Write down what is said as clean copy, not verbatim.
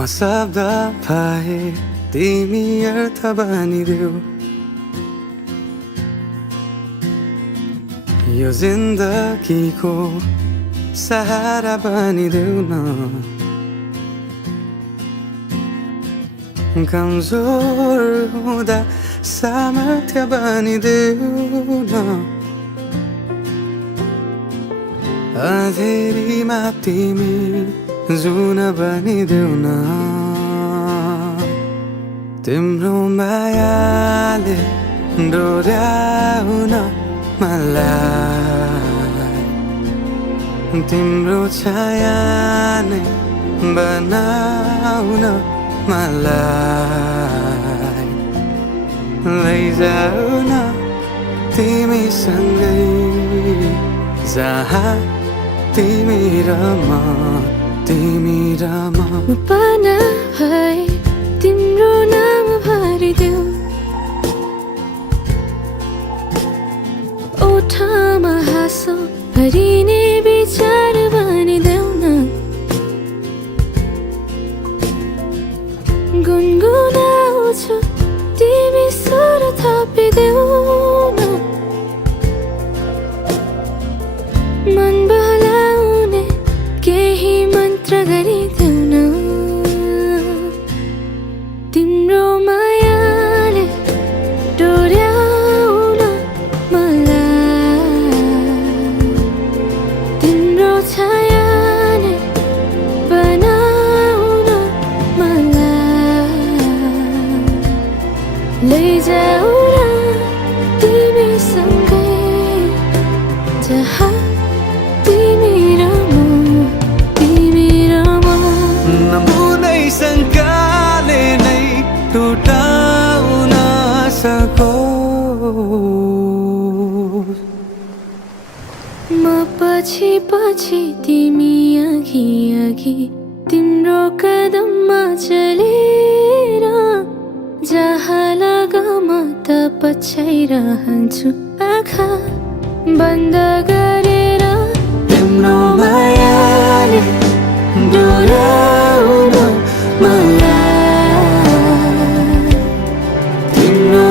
म शब्द पाए तिमी अर्थ बनिदेऊ यो जिन्दगीको सहारा बनिदेऊ न कमजोर हुँदा सामर्थ्य बनिदेऊ न अँधेरीमा तिमी जुन बनिदेऊ न तिम्रो मायाले डोर्याउन मलाई तिम्रो छाया नै बनाउन मलाई लैजाऊ न तिमीसँगै जहाँ तिमी र म पाना भए तिम्रो नाम भरिदेऊ ओठमा हाँसो भरिने विचार बनिदेऊ न गुनगुनाउँछु तिमी स्वर थपिदेऊ न मन बहलाउने केही मन्त्र गरिदेऊ न तिम्रो मायाले डोर्याउन मलाई तिम्रो छाया नै बनाउन मलाई लैजाऊ न तिमीसँगै जहाँ तिमी र म नमुनै शङ्काले नै टुटाउन सकोस् म पछि पछि तिमी अघि अघि तिम्रो कदममा चलेर जहाँ लग म त पछ्याइरहन्छु आँखा बन्द गरेर तिम्रो मायाले डोर्याउन मलाई तिम्रो